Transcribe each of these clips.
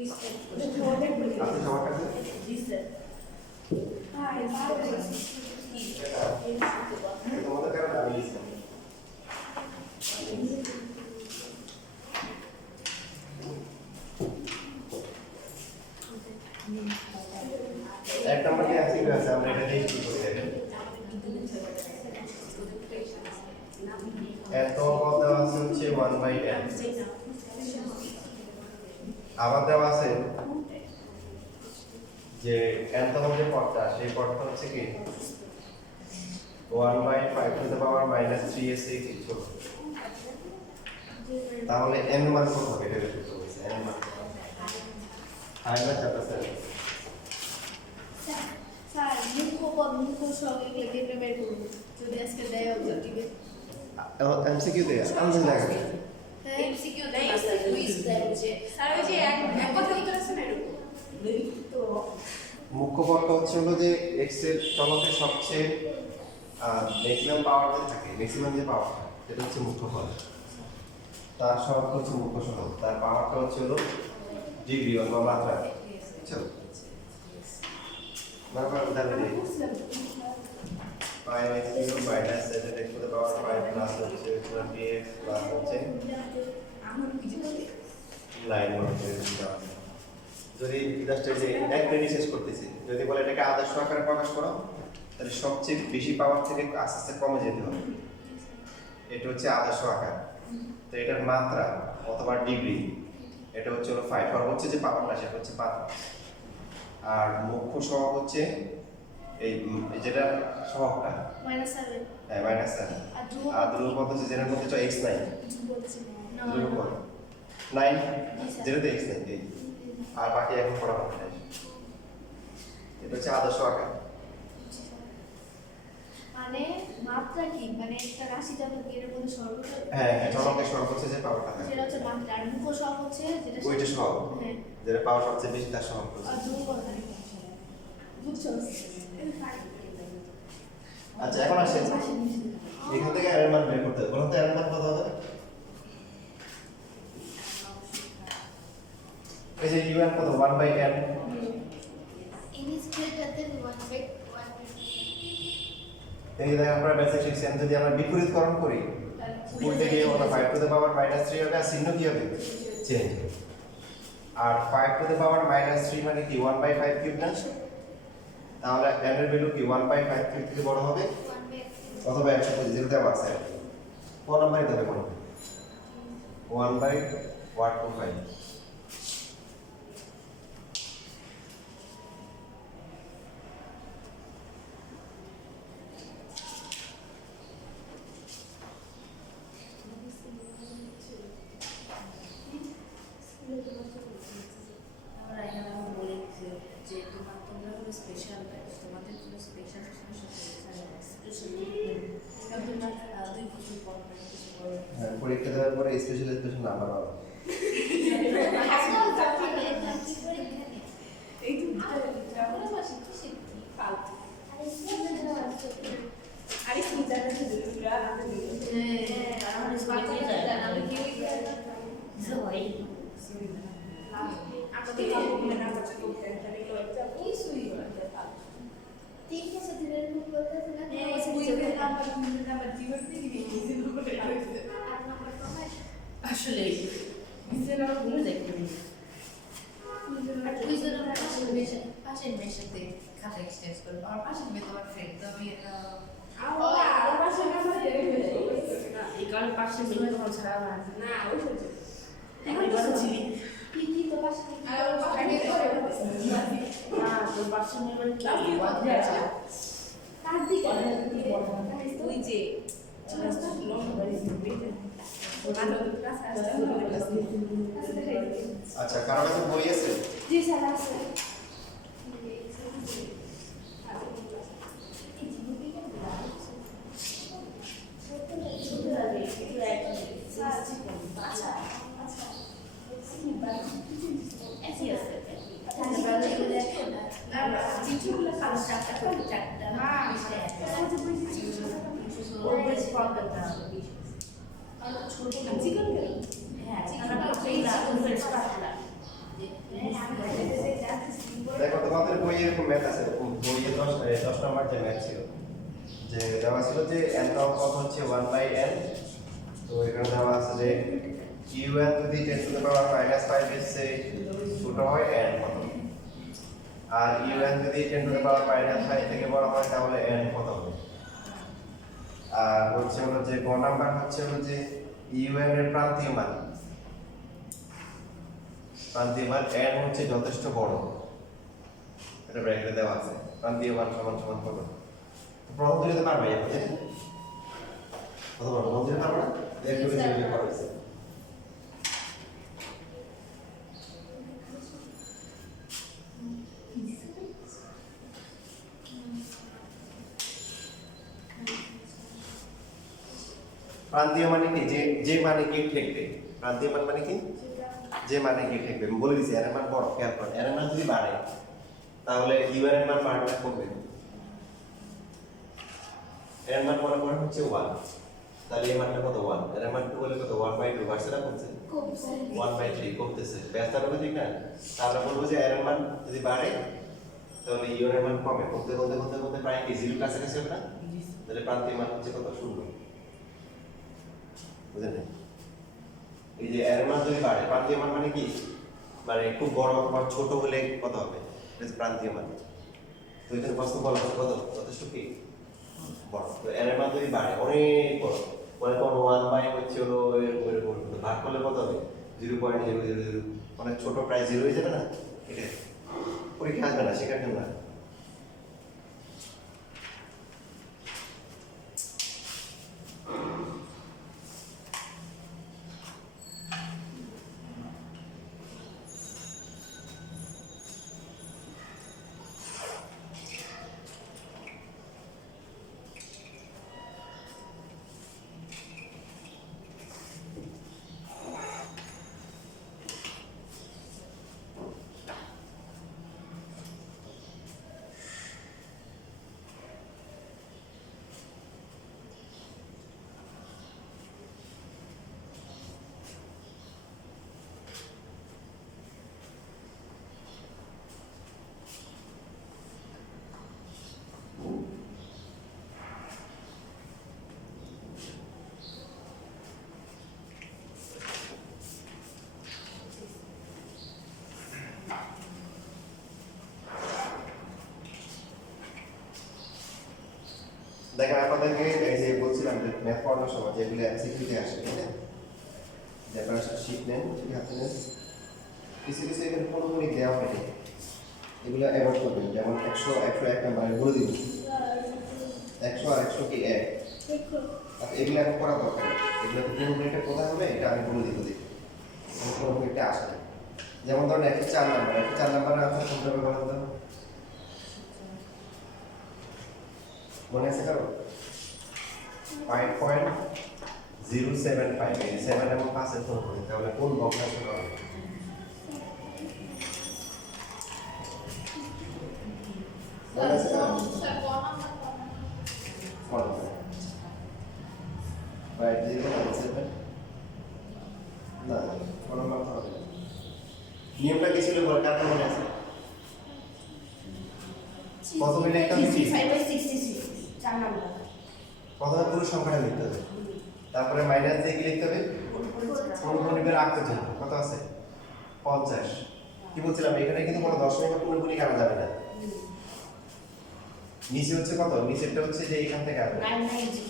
আছে সবার কাছে? তোমাদের কারণে আমি লিখলাম। এক নম্বর যে আছে আমরা এটা দিয়ে শুরু করি দেখেন। এত পদ দেওয়া আছে হচ্ছে 1/n। আবার দেওয়া আছে যে nতম যে পদটা সেই পদটা হচ্ছে কি 1/5 টু দ্য পাওয়ার -3s এর কিছু। তাহলে n মান কত হবে এটা বের করতে বলছে। n মান আইবা চ্যাপ্টার 7 স্যার মুখ্য সহগ এগুলো বের করব যদি আজকে দেয় অবজেক্টিভে এমসিকিউ দেয়া আমাদের লাগে এমসিকিউ দেয় কুইজ দেয় যে স্যার ওই যে এক কথা উত্তর আছে না এরকম তো মুখ্য পদটা হচ্ছে হলো যে x এর চলকের সবচেয়ে ম্যাক্সিমাম পাওয়ার যে থাকে ম্যাক্সিমাম যে পাওয়ার সেটা হচ্ছে মুখ্য পদ। তার সহগ হচ্ছে মুখ্য সহগ, তার পাওয়ারটা হচ্ছে হলো ডিগ্রি অথবা মাত্রা। বুঝছো? বারবার উদাহরণ দিই pi x cube minus z x to the power 5 plus হচ্ছে 20x plus হচ্ছে 9 যদি জাস্ট এই যে এক মিনিট শেষ করতেছি, যদি বলে এটাকে আদর্শ আকারে প্রকাশ করো তাহলে সবচেয়ে বেশি পাওয়ার থেকে আস্তে আস্তে কমে যেতে হবে। এটা হচ্ছে আদর্শ আকার। তো এটার মাত্রা অথবা ডিগ্রি এটা হচ্ছে হলো 5, সর্বোচ্চ যে পাওয়ারটা সেটা হচ্ছে 5। আর মুখ্য সহগ হচ্ছে এই যেটা সহগটা -7 হ্যাঁ -7। আর ধ্রুবপদ হচ্ছে যেটার মধ্যে তো x নাই, ধ্রুবপদ 9 যেটাতে x নাই এই। আর বাকি এখন পড়া হবে না। এটা হচ্ছে আদর্শ আকার। মানে মাত্রা কি মানে একটা রাশি যখন এর মধ্যে সর্বোচ্চ হ্যাঁ চলকের সর্বোচ্চ যে পাওয়ারটা থাকে সেটা হচ্ছে মাত্রা আর মুখ্য সহগ হচ্ছে যেটা ওইটা সহগ, হ্যাঁ যেটা পাওয়ার সবচেয়ে বেশি তার সহগ হচ্ছে। আর ধ্রুবপদ বুঝছো আচ্ছা এখন আসে এখান থেকে এর মান বের করতে হবে। বলুন তো এর মান কত হবে? এই যে u1 কত 1/n n is greater than 1/1 এই যে আমরা বেসিক শিখছি, যদি আমরা বিপরীতকরণ করি উল্টে গিয়ে ওটা 5 টু দ্য পাওয়ার -3 হবে আর চিহ্ন কি হবে চেঞ্জ। আর 5 টু দ্য পাওয়ার -3 মানে কি 1/5 কিউব না? তাহলে n এর ভ্যালু কি 1/5 কিউব থেকে বড় হবে অথবা 125 যেটা দেওয়া আছে। কোন নাম্বারে দেবে কোন 1/125। আমরা এখানে বলে যে তোমরা হলো স্পেশাল তোমাদের জন্য স্পেশাল তোমরা 2 বছর পর হ্যাঁ পরীক্ষা দেওয়ার পরে স্পেশাল নাম্বার পাবে। এই তো আমরা বাসি কি শিখি ফালতু আরে কি জানা তো দুরা আমি হ্যাঁ আমরা স্কুলে যাই আমি কি সবাই আমাদের কাছে না করতে করতে একটা কি সুই হচ্ছে ফালতু ঠিক আছে দিনের খুব বলতে না আমার জীবন থেকে নিজে করে রাখছে আর নাম্বার কমাই আসলে নিজের আর ভুলে দেখতে পাশের মেয়ের সাথে খাতা এক্সচেঞ্জ করবো আর পাশের মেয়ে তোমার ফ্রেন্ড তো আমি আর পাশে নাম্বার দেরি হয়ে যায় এই কারণে পাশের মেয়ে তোমার ছাড়া না ওই সহ্য এখন কথা ছিলি কি কি তো পাশে আর ওর পাশে করে না তোর পাশের মেয়ে মানে কি বন্ধ আছে তার দিকে ওই যে আচ্ছা কারো কাছে বই আছে? জি স্যার আছে চিঠুগুলো খালো চারটা করে চারটা ছোট চিকেন হ্যাঁ নম্বর যে ম্যাথ ছিল, যে দেওয়া ছিল যে n তম পদ হচ্ছে 1/n। তো এখানে দেওয়া আছে যে un যদি 10 টু দ্য পাওয়ার -5 এর চেয়ে ছোট হয় n কত, আর un যদি 10 টু দ্য পাওয়ার -5 থেকে বড় হয় তাহলে n কত হবে। আর হচ্ছে হলো যে গ নাম্বার হচ্ছে হলো যে un এর প্রান্তীয় মান n হচ্ছে যথেষ্ট বড়, এটা ব্র্যাকেটে দেওয়া আছে। প্রান্তীয় মান সমান সমান কত, প্রথম দিতে পারবে আপনি কত বড় প্রথম দিতে পারবে না, একটু বেশি পারবে। প্রান্তীয় মানে কি, যে মানে কি ঠেকবে। প্রান্তীয় মান মানে কি, যে মানে কি ঠেকবে। আমি বলে দিছি এর মান বড়, খেয়াল করুন। এর মান যদি বাড়ে তাহলে ইউ এর মান বাড়বে না কমবে। এর মান মনে করেন হচ্ছে 1, তাহলে এই মানটা কত 1, এর মান 2 হলে কত 1/2 বাড়ছে না কমছে, 1/3 কমতেছে। ব্যস্ত হবে ঠিক না। তাহলে বলবো যে এর মান যদি বাড়ে তাহলে ইউ এর মান কমে, কমতে কমতে কমতে কমতে প্রায় কি 0 কাছাকাছি হবে না। তাহলে প্রান্তীয় মান হচ্ছে কত 0, বুঝলেন। এই যে এর মান যদি বাড়ে, প্রান্তীয় মান মানে কি, মানে খুব বড় অথবা ছোট হলে কত হবে, এটা প্রান্তীয় মান। তো এখানে প্রশ্ন বলা হচ্ছে কত যথেষ্ট কি বড়। তো এর মান যদি বাড়ে অনেক বড়, মানে কোন 1 হচ্ছে হলো এরকম ভাগ করলে কত হবে 0.000, অনেক ছোট, প্রায় 0 হয়ে যাবে না। এটা পরীক্ষা আসবে না, শেখার জন্য না। দেখেন আপনাদেরকে এই যে বলছিলাম যে ম্যাথ পড়ানোর সময় যেগুলো এমসিকিউতে আসে, ঠিক আছে, যে আপনারা সব শিট নেন, ঠিক আছে, কিছু কিছু এখানে পুরোপুরি দেওয়া হয়নি, এগুলো অ্যাভয়েড করবেন। যেমন 100 101 নাম্বার বলে দিন, 100 আর 100 কি এক, এগুলো এখন করা দরকার নেই। এগুলোতে পুরোপুরিটা কোথায় হবে এটা আমি বলে দিব, দেখি পুরোপুরিটা আসে না। যেমন ধরেন 104 নাম্বার, 104 নাম্বারের আনসার কোনটা হবে বলেন তো, মনে আছে কারো? 5.075, এই 7 এবং 5 এর ফোন করি, তাহলে কোন ভগ্নাংশ হবে? মনে আছে কারো? 5.075 না, কোন নম্বর হবে? নিয়মটা কি ছিল বল, কার মনে আছে? প্রথমে লিখতে হবে 65/66 4 নাম্বার, প্রথমে পুরো সংখ্যাটা লিখতে হবে, তারপরে মাইনাস দিয়ে কি লিখতে হবে, পূর্ণগুণিকের আঁকতে হবে। কত আছে 50। কি বলছিলাম এখানে কিন্তু কোনো দশমিক বা পূর্ণগুণিক আনা যাবে না। নিচে হচ্ছে কত, নিচেরটা হচ্ছে যে এখান থেকে আসবে 990,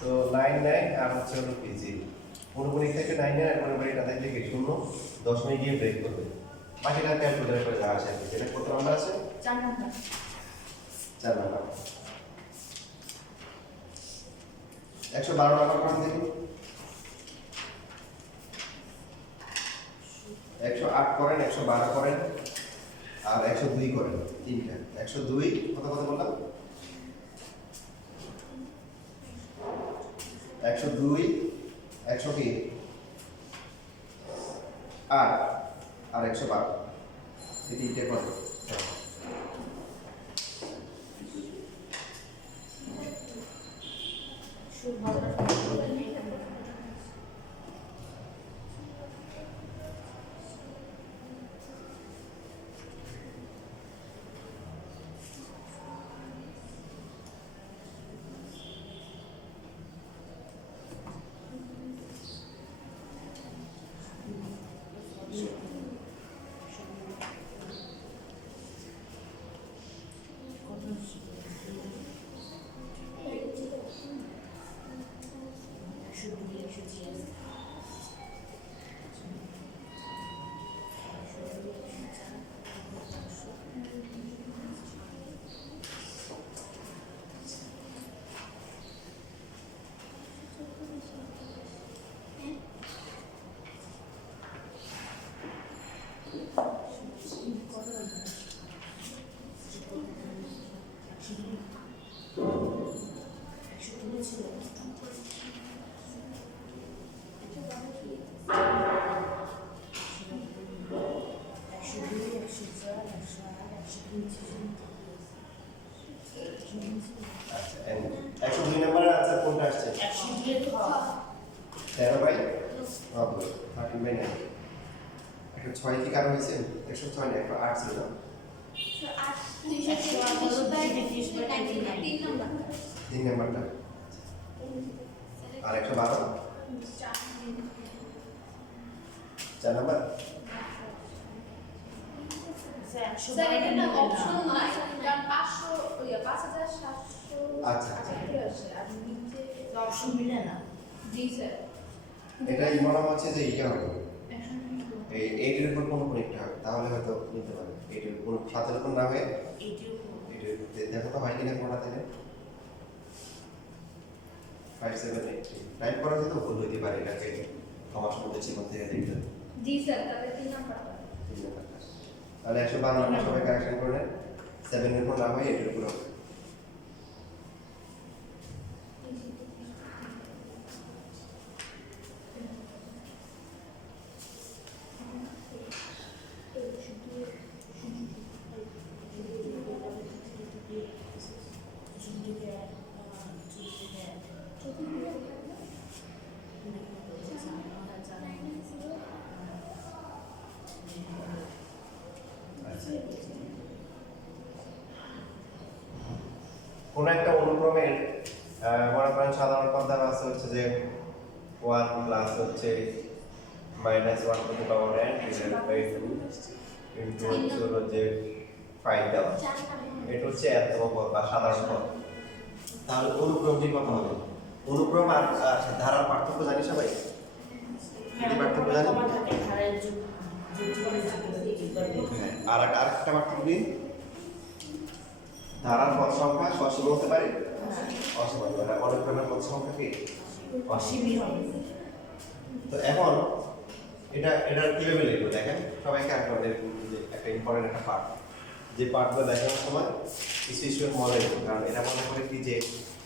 তো 99 আর হচ্ছে হলো কি 0, পূর্ণগুণিক থেকে 99 আর পূর্ণগুণিক থেকে কি 0, দশমিক গিয়ে ব্রেক করবে, বাকিটা ক্যালকুলেটর করে যা আসে। এটা কত নাম্বার আছে? 4 নাম্বার, 4 নাম্বার। 112 নাম্বার কোন দেখি, 108 করেন, 112 করেন আর 102 করেন, তিনটা। 102 কত কত বললাম, 102 100 কি 8 আর 112, এই তিনটে কত? আচ্ছা 102 নম্বরের আনসার কোনটা আসছে 13/13 13/9 106 কি কারণ হয়েছে 106 না 108 ছিল না 3 নাম্বারটা আর 112 4 নাম্বার স্যার এটা না অপশন নাই কারণ 500 ইয়া 5700 আচ্ছা। আছে আর নিচে অপশন মিলে না। জি স্যার এটাই মনে হচ্ছে যে ইয়ে হবে এই 8 এর উপর কোনো পরীক্ষা হবে তাহলে হয়তো নিতে পারে 8 এর উপর 7 এর উপর না হয়ে 8 এর উপর দেখো তো হয় কিনা কোনটা থেকে 5 7 8 টাইপ করা যেত ভুল হইতে পারে এটাকে কমার মধ্যে জীবন থেকে দেখতে হবে। জি স্যার তাহলে 3 নাম্বারটা তাহলে 152 আমরা সবাই কারেকশন করে নেন 7 এর উপর না হয় 8 এর উপর হবে। কোন একটা অনুক্রমের মনে করেন সাধারণ পদ দেওয়া আছে হচ্ছে যে 1 প্লাস হচ্ছে -1 to the power n divided by 2 into হচ্ছে হলো যে 5 দাও এটা হচ্ছে এতম পদ বা সাধারণ পদ তাহলে অনুক্রমটি কত হবে অনুক্রম আর ধারার পার্থক্য জানি সবাই কি পার্থক্য জানি আর একটা পার্থক্য কি ধারার পদ সংখ্যা সসীম হতে পারে অসীম হতে পারে অনুক্রমের পদ সংখ্যা কি অসীমই হবে। তো এখন এটা কিভাবে লিখবো দেখেন সবাইকে আপনাদের একটা ইম্পর্টেন্ট একটা পার্ট যে পার্টগুলো দেখানোর সময় কিছু ইস্যুর মনে রাখবো কারণ এরা মনে করে কি যে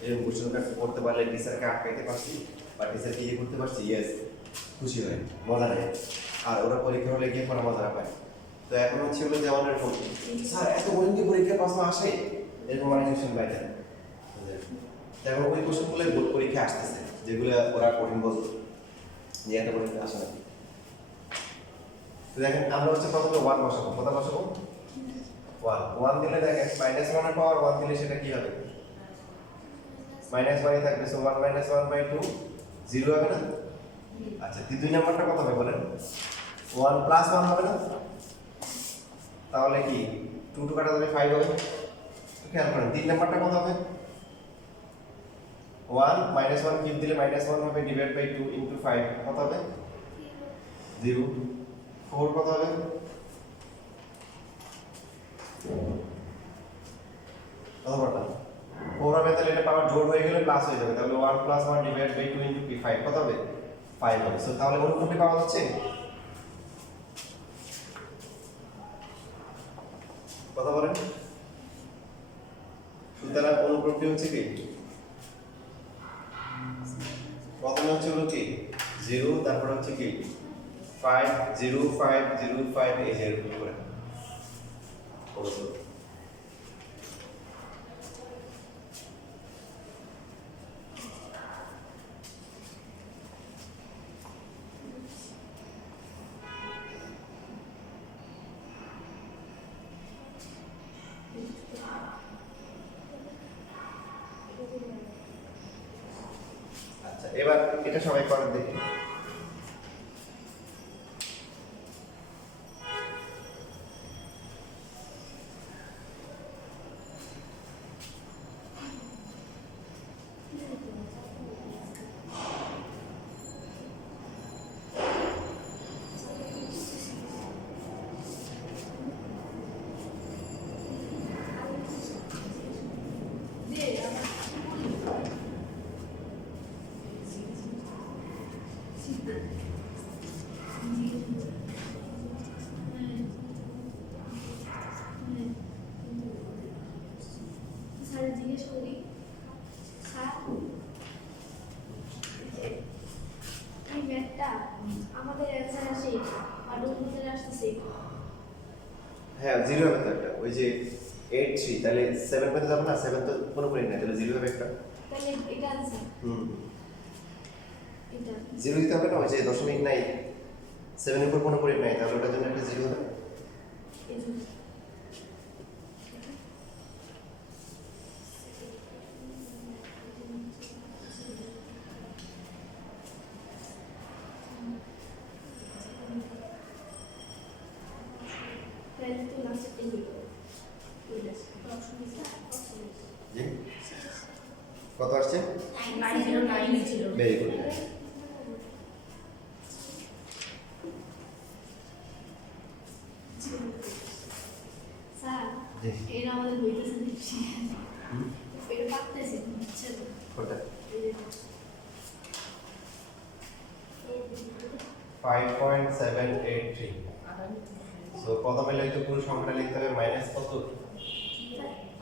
এরকম কোশ্চেনটা করতে পারলে টিচারকে আটকাইতে পারছি বা টিচারকে ইয়ে করতে পারছি ইয়েস খুশি হয় মজা নেয় আর ওরা পরীক্ষা হলে গিয়ে পড়া মজা পায় তো এখন হচ্ছে হলো যেমন এরকম স্যার এত বোরিং কি পরীক্ষার প্রশ্ন আসে এরকম অনেক কোশ্চেন পাই যায় এখন ওই কোশ্চেনগুলো বোর্ড পরীক্ষা আসতেছে যেগুলো ওরা কঠিন বলতো যে এত পরীক্ষা আসে না তো দেখেন আমরা হচ্ছে প্রথমে 1 বসাবো কোথা বসাবো 1 দিলে দেখেন -1 এর পাওয়ার 1 দিলে সেটা কি হবে -1 থাকবে সো 1 -1/2 0 হবে না আচ্ছা দ্বিতীয় নাম্বারটা কত হবে বলেন 1 + 1 হবে না তাহলে কি 2 টু কাটা যাবে 5 হবে খেয়াল করেন 3 নাম্বারটা কত হবে 1 -1 কিউব দিলে -1 হবে ডিভাইড বাই 2 ইনটু 5 কত হবে 0 4 কত হবে কত বড়টা 4 হবে তাহলে এটা পাওয়ার জোড় হয়ে গেলে প্লাস হয়ে যাবে তাহলে 1 + 1 ডিভাইড বাই 2 ইনটু 5 কত হবে 5 হবে সো তাহলে অনুক্রমটি পাওয়া যাচ্ছে কথা বলেন সুতরাং অনুক্রমটি হচ্ছে কি প্রথমে হচ্ছে হলো কি 0 তারপর হচ্ছে কি 5 0 5 0 5 এই যে এরকম করে আচ্ছা এবার এটা সবাই করে দেখি জিজ্ঞেস করি স্যার এই ম্যাথটা আমাদের অ্যান্সার আসে এটা আর অন্যদের আসতেছে এটা। হ্যাঁ 0 হবে তো একটা ওই যে 8 3 তাহলে 7 পেতে যাবে না 7 তো পুরোপুরি নাই তাহলে 0 হবে একটা তাহলে এটা আনসার হুম এটা 0 দিতে হবে না ওই যে দশমিক নাই 7 এর উপর পুরোপুরি নাই তাহলে ওটার জন্য একটা 0 হবে এই যে তাহলে তো লাস্টে এই হলো ওইটা জি কত আসছে 909 ছিল ভেরি গুড স্যার জি এটা আমাদের হইতেছে দেখছি এটা পাকতেছে বুঝছে তো কোনটা এই যে 5.783 সো প্রথমে লিখতে পুরো সংখ্যাটা লিখতে হবে মাইনাস কত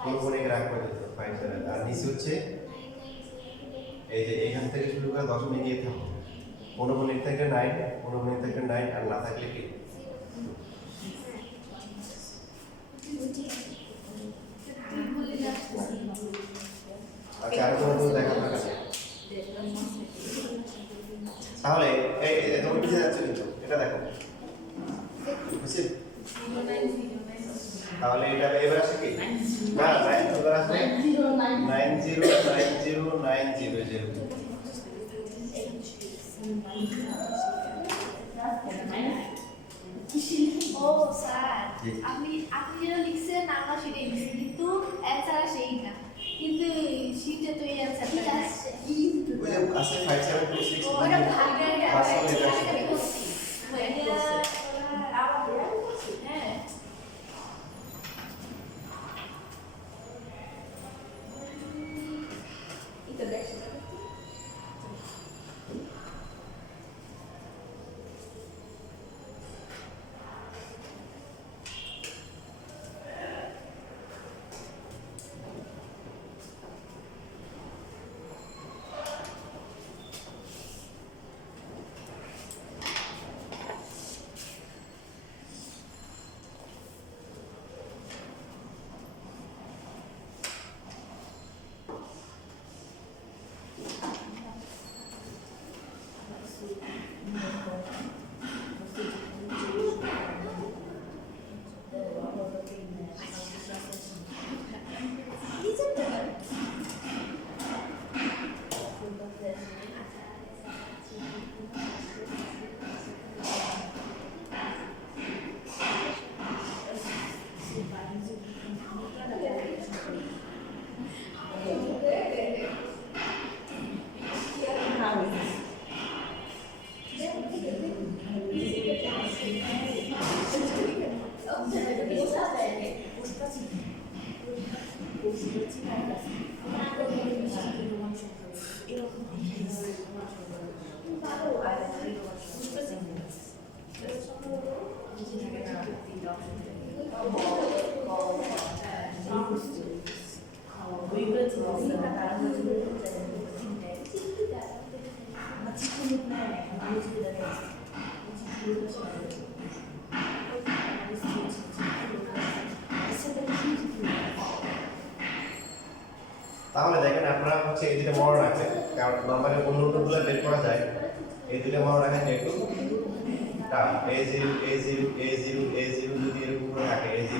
পুরোপুরি রাখ পর্যন্ত 57 আর নিচে হচ্ছে এই যে এখান থেকে শুরু করে দশমিক গিয়ে থাকো পৌনগুণিক থেকে 9 পৌনগুণিক থেকে 9 আর না থাকলে কি তুই বললি আসতেছে আচ্ছা আর কোনো তো দেখা দরকার নেই। তাহলে এই তুমি পিছিয়ে যাচ্ছ কিন্তু এটা দেখো বুঝছি তাহলে এটা এবার আসে কি না 9 এবার আসবে 909090 ও স্যার জি। আপনি আপনি যেটা লিখছেন আমরা সেটাই লিখছি কিন্তু অ্যান্সার আসে এইটা কিন্তু শীটে তো এই অ্যান্সারটা আসছে ওই যে আছে 5726 ওটা ভাগের আসলে এটা আসে। হ্যাঁ এটা দেখো তাহলে দেখেন আপনারা হচ্ছে এই দুটো মনে রাখবেন কারণ নরমালি অন্য অন্যগুলো বের করা যায় এই দুটো মনে রাখেন যে একটু tough a0 a0 a0 a0 যদি এরকম করে থাকে a0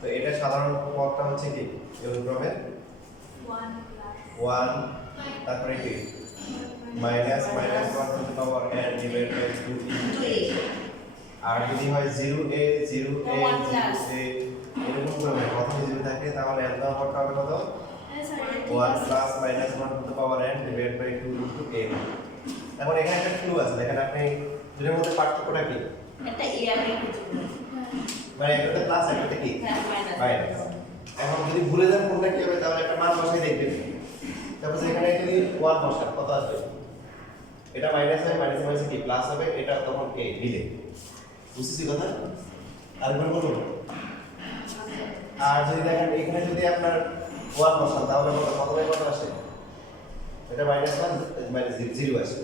তো এটা সাধারণ পদটা হচ্ছে কি এরকম ক্রমের 1 তারপরে কি minus minus 1 to the power n divide by 2 আর যদি হয় 0 a 0 a 0 a এরকম ক্রমে প্রথমে যদি থাকে তাহলে n নাম্বার পদটা হবে কত 1 plus minus 1 to the power n divide by 2 into a এখন এখানে একটা ক্লু আছে দেখেন আপনি দুটোর মধ্যে পার্থক্যটা কি একটা এআর মানে একটা প্লাস একটা কি মাইনাস এখন যদি ভুলে যান কোনটা কি হবে তাহলে একটা মান বসাই দেখবেন তারপর এখানে যদি 1 বসান কত আসবে এটা মাইনাস হয় মাইনাস মাইনাস কি প্লাস হবে এটা তখন a মিলে বুঝছিস কথা আর কোন বলবো আর যদি দেখেন এখানে যদি আপনার 1 বসান তাহলে কত প্রথমে কত আসে এটা -1 -0 আসে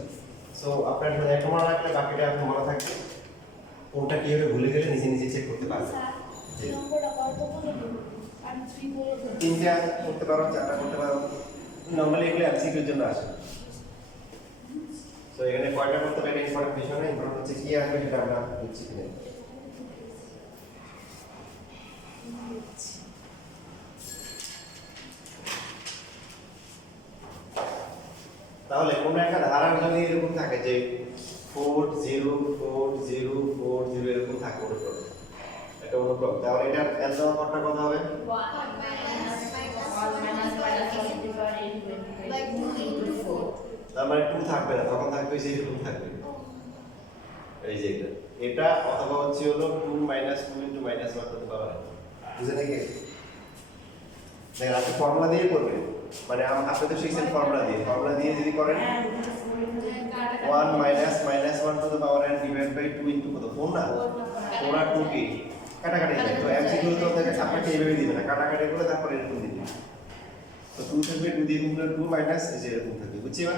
সো আপনার জন্য একটা মনে রাখলে বাকিটা আপনি মনে থাকবে কোনটা কি হবে ভুলে গেলে নিজে নিজে চেক করতে পারবেন জি নম্বরটা কত বলে দেব আর 3 বলে দেব তিনটা করতে পারো চারটা করতে পারো নরমালি এগুলো এমসিকিউর জন্য আসে সো এখানে কয়টা করতে পারে ইম্পর্টেন্ট বিষয় না ইম্পর্টেন্ট হচ্ছে কি আসবে সেটা আমরা বুঝছি কিনা তাহলে কোনো একটা ধারার যদি এরকম থাকে যে 4 0 4 0 4 0 এরকম থাকে অনুক্রম এটা অনুক্রম তাহলে এটার অ্যালজেব্রা কোডটা কত হবে 1 like 2 into 4 তার মানে 2 থাকবে না তখন থাকবে যে এরকম থাকবে এই যে এটা অথবা হচ্ছে হলো 2 - 2 * -1 করতে পারবে বুঝে নাকি দেখেন আপনি ফর্মুলা দিয়ে করবেন মানে আপনি তো শিখছেন ফর্মুলা দিয়ে যদি করেন 1 - -1 to the power n divided by 2 into কত 4 না 4 আর 2 কি কাটাকাটি যায় তো এমসিকিউ তো দেখে আপনাকে এইভাবে দিবে না কাটাকাটি করে তারপর এরকম দিবে তো 2 থাকবে 2 দিয়ে গুণ করলে 2 মাইনাস এই যে এরকম থাকবে বুঝছি না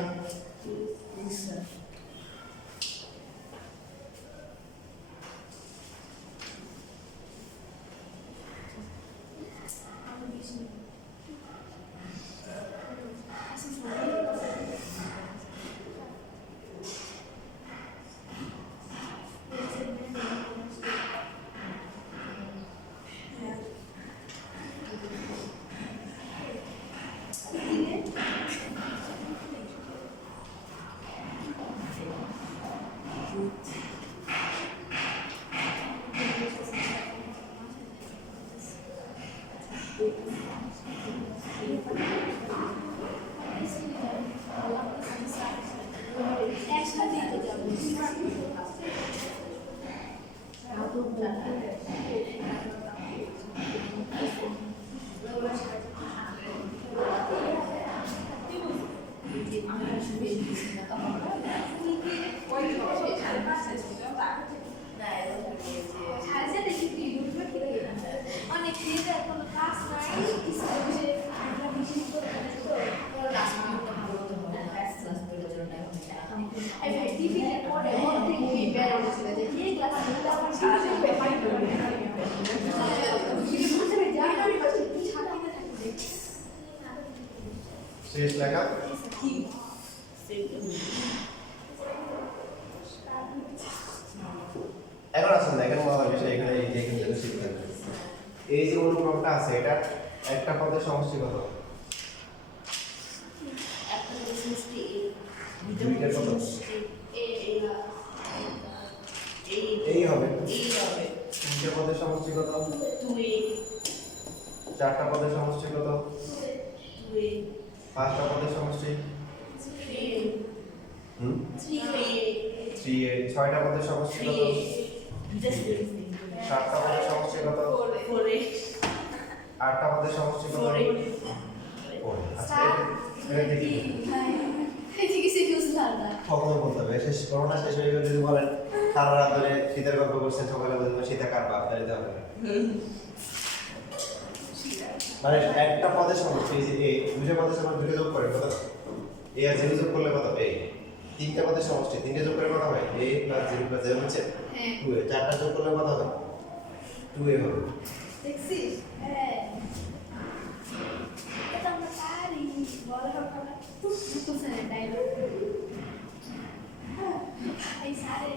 অনেক দিন এখন কাজ নাই স্কুলে আমরা বিশেষ করে এই ভাই টিভিতে পড়ে মধ্যে কি বের হচ্ছে যে কি ক্লাসে আমার সাথে পেপার করে শেষ লেখা এখন আসুন দেখেন মজার বিষয় এখানে এই যে এখানে শিখতে হবে এই যে অনুক্রমটা আছে এটা একটা পদের সমষ্টি কত দুইটার কত এই হবে তিনটা পদের সমষ্টি কত চারটা পদের সমষ্টি কত পাঁচটা পদের সমষ্টি 3 ছয়টা পদের সমষ্টি কত সাতটা পদের সমষ্টি কত আটটা পদের সমষ্টি কত 4 আচ্ছা এটা দেখি কখনো বলতে হবে শেষ করোনা শেষ হয়ে গেলে যদি বলেন সারা রাত ধরে শীতের গল্প করছেন সকালে বলবেন শীতে কার বাপ দাঁড়িয়ে হবে মানে একটা পদের সমষ্টি এই যে এই দুইটা পদের সমষ্টি দুটো যোগ করে কত এ আর 0 যোগ করলে কত এই তিনটা পদের সমষ্টি তিনটা যোগ করে কত হয় a + 0 + 0 হচ্ছে 2a চারটা যোগ করলে কত হবে 2a হবে দেখছিস হ্যাঁ এটা আমরা পারি বড় হবে তো স্যার ডায়লগ এই সারে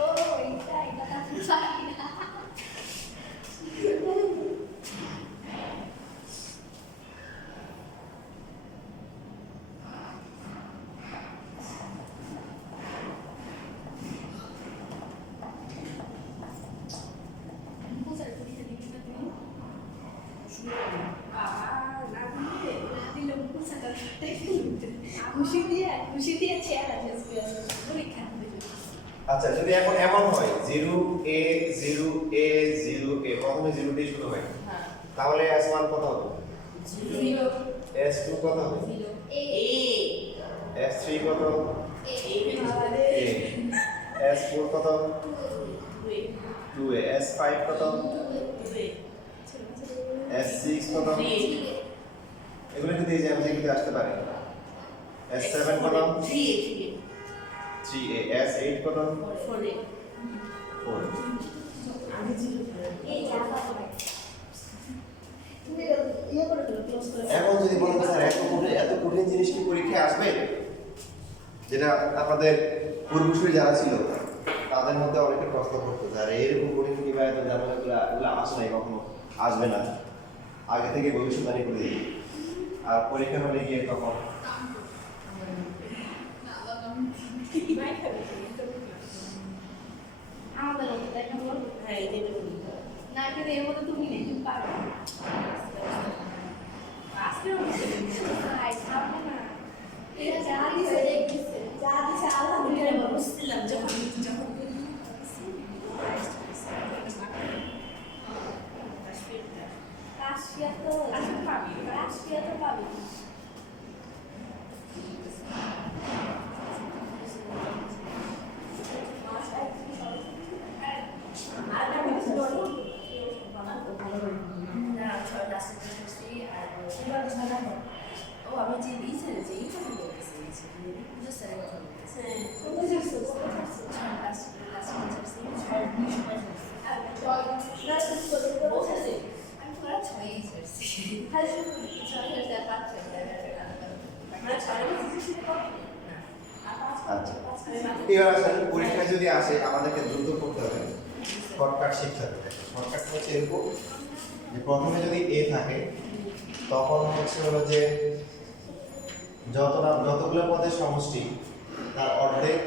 ও এটা কাছে পারি না খুশি দিয়ে চেয়ার আছে পরীক্ষা আচ্ছা যদি এখন এমন হয় 0a 0a 0a প্রথমে 0 দিয়ে শুরু হয় তাহলে s1 কত হবে 0 s2 কত হবে s3 কত a s4 কত 2a s5 কত S6 কত? 3A এগুলো কিন্তু এই যে আমি এগুলো আসতে পারে। S7 কত? 3A। S8 কত? 4A 4। আগে ছিল এই যা পাবো তুমি ইয়ে করে দিও ক্লোজ করে এখন যদি বলেন স্যার এত কঠিন জিনিস কি পরীক্ষায় আসবে, যেটা আপনাদের পূর্বসূরি যারা ছিল তাদের মধ্যে অনেকে প্রশ্ন করতো যে আরে এরকম কঠিন কিংবা এত ঝামেলাগুলো এগুলো আসে নাই, কখনো আসবে না, আগে থেকে ভবিষ্যৎবাণী করে দিই। আর পরীক্ষা হলে গিয়ে তখন আমাদের মতো তাই না বল হ্যাঁ এদের না কিন্তু এর মধ্যে তুমি নেই তুমি পারবে আজকে ভাই সামনে না এটা যা দিছে দেখতেছে যা দিছে আলহামদুলিল্লাহ বুঝছিলাম যখন যখন রাশিয়া তো রাশিয়া তো পাবি আমি যে দিয়েছি যে এই কথা বলতেছি পুজো স্যারের কথা বলতেছি কোথায় যাচ্ছ কোথায় যাচ্ছ আমি পুরো ছয়ই ছাড়ছি আচ্ছা এবার আসেন পরীক্ষা যদি আসে আমাদেরকে দ্রুত করতে হবে, শর্টকাট শিখতে হবে। শর্টকাট হচ্ছে এরকম যে প্রথমে যদি এ থাকে তখন হচ্ছে হলো যে যতগুলো পদের সমষ্টি তার অর্ধেক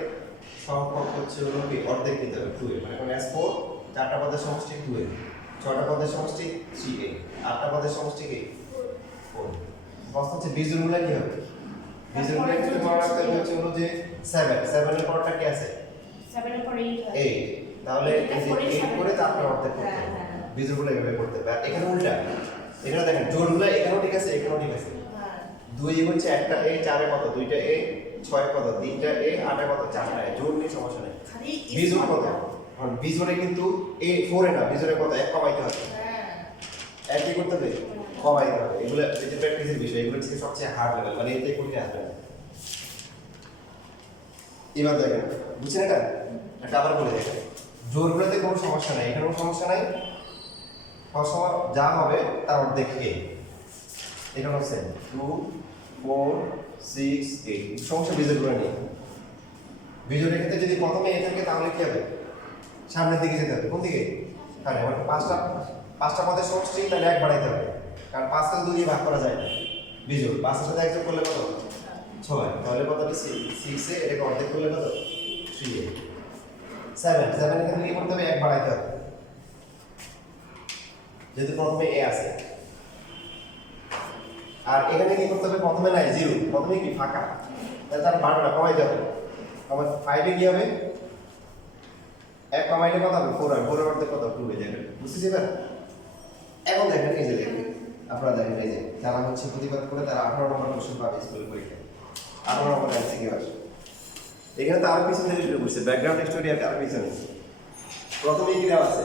সংখ্যক হচ্ছে হলো কি অর্ধেক নিতে হবে 2a, মানে কোন S4 চারটা পদের সমষ্টি 2a, ছয়টা পদের সমষ্টি 3a, আটটা পদের সমষ্টি কি 4। প্রশ্ন হচ্ছে বীজগুলো কি হবে? বীজগুলো একটু মনে রাখতে হবে হচ্ছে হলো যে 7 এর পরটা কি আছে 8, তাহলে এই যে 8 করে তারপর অর্ধেক করতে হবে। বীজগুলো এভাবে করতে হবে। আর এখানে উল্টা, এখানে দেখেন জোড়গুলো এখানেও ঠিক আছে এখানেও ঠিক আছে। 2 হচ্ছে একটা a, 4 এ কত? 2টা a, 6 কত? 3টা a, 8 এ কত? 4টা a। জোড় নিয়ে সমস্যা নেই। বিজোড় কত? কারণ বিজোড়ে কিন্তু a 4 এ না, বিজোড়ে কত? 1 কমাইতে হবে। এক কি করতে হবে? কমাইতে হবে। এগুলো এই যে প্র্যাকটিসের বিষয়, এগুলো হচ্ছে সবচেয়ে হার্ড লেভেল, মানে এতে করতে আসবে না। এবার দেখেন বুঝছেন এটা? এটা আবার বলে দেখেন, জোড়গুলোতে কোনো সমস্যা নাই, এখানে কোনো সমস্যা নাই। সবসময় যা হবে তার অর্ধেক a। এটা হচ্ছে 2 4 6 8। সমস্যা বিজোড়গুলো নিয়ে। বিজোড়ের ক্ষেত্রে যদি প্রথমে a থাকে তাহলে কি হবে? সামনের দিকে যেতে হবে। কোন দিকে? হ্যাঁ, মানে পাঁচটা পদের সমষ্টি তাহলে 1 বাড়াইতে হবে, কারণ 5 কে 2 দিয়ে ভাগ করা যায় না। বিজোড় 5 এর সাথে 1 যোগ করলে কত? 6। তাহলে কত হবে? 6 এ এটাকে অর্ধেক করলে কত? 3a। 7 এখানে কি করতে হবে? 1 বাড়াইতে হবে, যেহেতু প্রথমে a আছে। আর এখানে কি করতে হবে? প্রথমে নাই 0, প্রথমে কি ফাঁকা, তাহলে তার বাড়বে না, কমাইতে হবে। আবার 5 এ কি হবে? 1 কমাইলে কত হবে? 4 হবে। 4 এর অর্ধেক কত? 2 হয়ে যাবে। বুঝতেছি এবার? এখন দেখেন এই যে দেখেন, আপনারা দেখেন এই যে যারা হচ্ছে প্রতিবাদ করে তারা 18 নম্বর কোশ্চেন পাবে স্কুল পরীক্ষায়। 18 নম্বর এমসিকিউ আসে। এখানে তো আরো পিছন থেকে শুরু করছে, ব্যাকগ্রাউন্ড স্টোরি আর আরো পিছনে। প্রথমে কি দেওয়া আছে?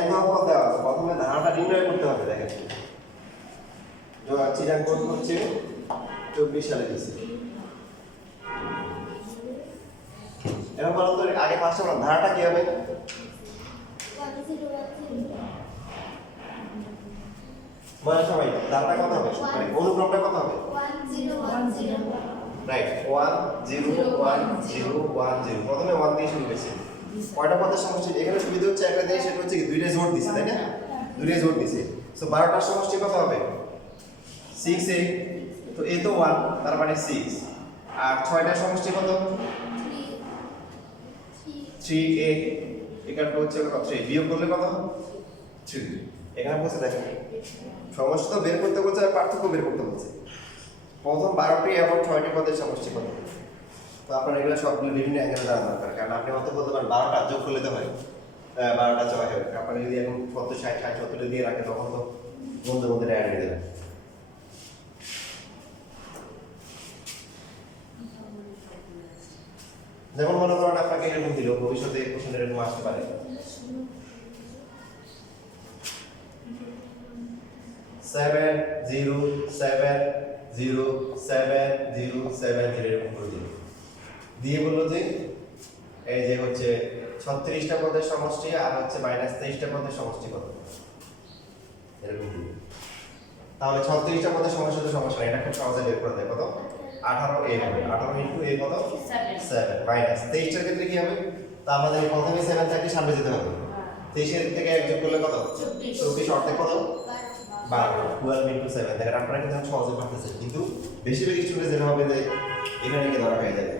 n পদ দেওয়া আছে। প্রথমে ধারণাটা নির্ণয় করতে হবে। দেখেন চিরাং কোড হচ্ছে 24 সালে দিয়েছে। এরকম বলুন তো আগে ফার্স্টে বলুন ধারাটা কি হবে? 1010 বলেন সবাই ধারাটা কত হবে? মানে অনুক্রমটা কত হবে? 1010 রাইট, 1 0 1 0 1 0। প্রথমে 1 দিয়ে শুরু হয়েছে। কয়টা পদের সমষ্টি? এখানে সুবিধা হচ্ছে একটা জিনিস, সেটা হচ্ছে কি দুইটা জোড় দিছে, তাই না? দুইটা জোড় দিছে। সো 12টার সমষ্টি কত হবে? 6a। তো a তো 1, তার মানে 6। আর 6টার সমষ্টি কত? 3a। এখানে হচ্ছে কত? 3 বিয়োগ করলে কত? 3। এখানে বলছে দেখেন সমষ্টি তো বের করতে বলছে আর পার্থক্য বের করতে বলছে। প্রথম 12টি এবং 6টি পদের সমষ্টি কত? তো আপনার এগুলো সবগুলো বিভিন্ন অ্যাঙ্গেলে জানা দরকার, কারণ আপনি হয়তো বলতে পারেন 12টা যোগ করলে তো হয় 12টা 6 হবে। আপনি যদি এখন 70 60 60 70 দিয়ে রাখেন তখন তো বন্ধু বন্ধুরা অ্যাড হয়ে যাবে। যেমন মনে করেন আপনাকে এরকম দিল, ভবিষ্যতে কোশ্চেন এরকম আসতে পারে। 7 0 7 0 7 0 7 0 এরকম করে দিন দিয়ে বললো যে এই যে হচ্ছে 36টা পদের সমষ্টি আর হচ্ছে -23টা পদের সমষ্টি কত এরকম দিন তাহলে 36টা পদের সমষ্টি তো সমস্যা নেই এটা খুব সহজে বের করা যায় কত 18 a হবে 18 ইনটু a কত 7 মাইনাস 23টার ক্ষেত্রে কি হবে তা আমাদের প্রথমে 7 থাকলে সামনে যেতে হবে 23 এর থেকে 1 যোগ করলে কত 24 অর্ধেক কত 12 12 ইনটু 7 দেখেন আপনারা কিন্তু সহজে পারতেছেন কিন্তু বেশিরভাগ স্টুডেন্ট যেটা হবে যে এখানে কি ধরা হয়ে যাবে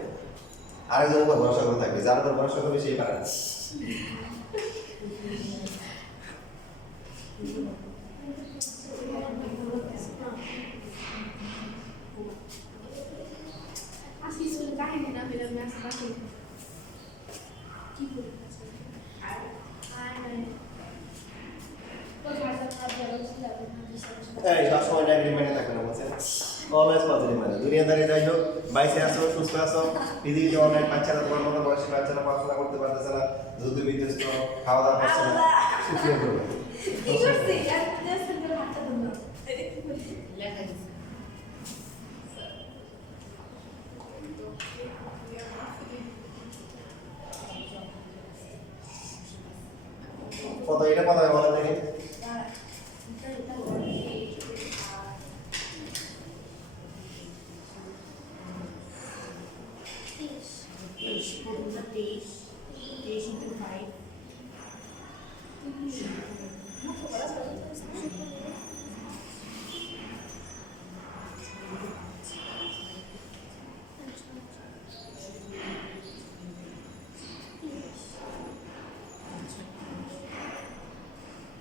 আরেকজনের উপর ভরসা করে থাকবে যার উপর ভরসা করবে সেই পারে না আজকে স্কুলে কাহিনী না হইলে আমি আজকে বাকি কি করি আর কোথায় যাওয়ার ভালো ছিল এই সবসময় নেগেটিভ মানে থাকবে না বলছেন অলওয়েজ পজিটিভ মানে দুনিয়াদারি যাই হোক বাইসে আসো সুস্থ আসো পৃথিবীতে অনেক বাচ্চারা তোমার মতো বয়সী বাচ্চারা পড়াশোনা করতে পারতেছে না যুদ্ধ বিধ্বস্ত খাওয়া দাওয়া করছে না সুস্থ করবে কি করছিস আর দেশ থেকে মাথা ধরলো লেখা দিছে কত এটা কত হয় বলেন দেখি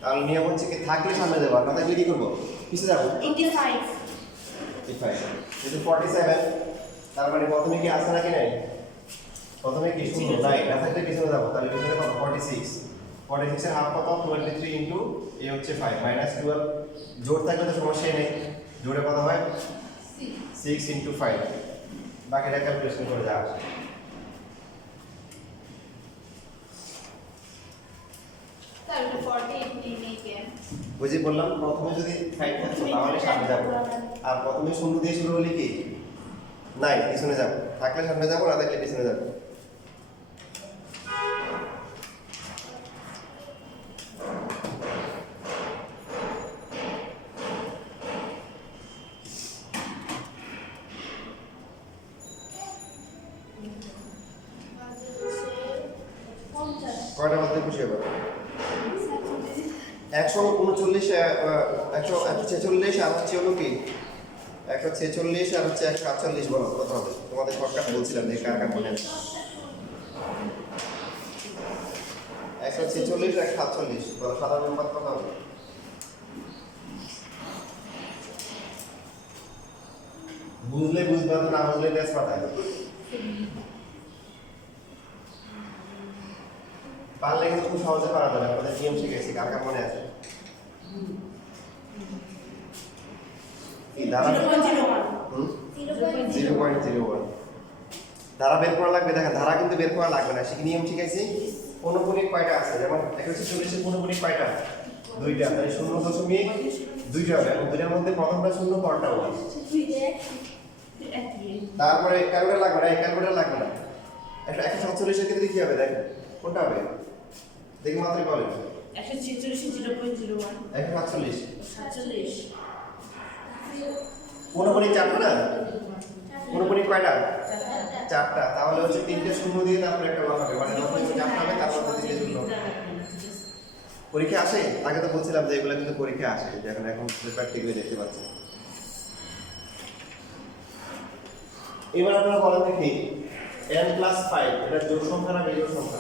তাহলে নিয়ম হচ্ছে কি থাকলে সামনে যাবো আর না থাকলে কি করবো পিছিয়ে যাবো 85 যেহেতু 47 তার মানে প্রথমে কি আছে নাকি নাই প্রথমে কি শূন্য নাই না থাকলে পিছনে যাবো তাহলে পিছনে কত 46 46 এর হাফ কত 23 ইনটু এ হচ্ছে 5 মাইনাস 12 জোড় থাকলে তো সমস্যা নেই জোড়ে কত হয় 6 ইনটু 5 বাকিটা ক্যালকুলেশন করে যা আসে তাহলে 48 নেই নেই কেন ওই যে বললাম প্রথমে যদি 5 থাকতো তাহলে সামনে যাবো আর প্রথমে শূন্য দিয়ে শুরু হলে কি নাই পিছনে যাবো থাকলে সামনে যাবো না থাকলে পিছনে যাবো কয়টা মধ্যে খুশি হবে 139 146 আর হচ্ছে হলো কি 146 আর হচ্ছে 148 বলো কত হবে তোমাদের শর্টকাট বলছিলাম যে কার কার মনে আছে 146 আর 148 বলো সাধারণ নাম্বার কত হবে বুঝলে বুঝবা তো না বুঝলে দেশ পাঠায় পারলে কিন্তু খুব সহজে পারা যাবে আমাদের নিয়ম শিখেছি কার কার মনে আছে এই ধারা 0.01 ধারা বের করা লাগবে দেখেন ধারা কিন্তু বের করা লাগবে না শিখে নিয়ম শিখাইছি পৌনপুণিক কয়টা আছে যেমন 140 এর পৌনপুণিক কয়টা দুইটা তাহলে 0.2টা হবে এবং দুইটার মধ্যে প্রথমটা শূন্য পরটা 1 তারপরে ক্যালকুলেটর লাগবে না ক্যালকুলেটর লাগবে না 147 এর ক্ষেত্রে কি হবে দেখেন কোনটা হবে দেখি মাত্রই বলেন 147 পৌনপুণিক চারটা না পৌনপুণিক কয়টা চারটা তাহলে হচ্ছে তিনটে শূন্য দিয়ে তারপরে একটা লস হবে মানে লস হচ্ছে চারটা হবে তারপর তিনটে শূন্য পরীক্ষা আসে আগে তো বলছিলাম যে এগুলো কিন্তু পরীক্ষা আসে এখন এখন প্র্যাকটিক্যালি দেখতে পাচ্ছেন এবার আপনারা বলেন দেখি n+5 এটা জোড় সংখ্যা না বিজোড় সংখ্যা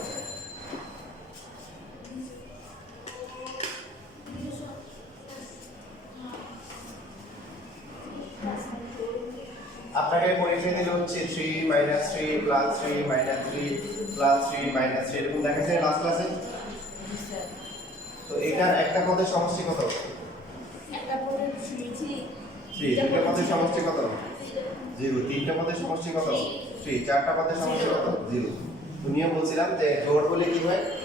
আপনাকে পরীক্ষা দিলে হচ্ছে 3 -3 +3 -3 +3 -3 এরকম দেখাচ্ছে লাস্ট ক্লাসে তো এটার একটা পদের সমষ্টি কত একটা পরে 3 দুটো পদের সমষ্টি কত 0 তিনটা পদের সমষ্টি কত 3 চারটা পদের সমষ্টি কত 0 তো নিয়ম বলছিলাম যে জোড় বলে কি হয়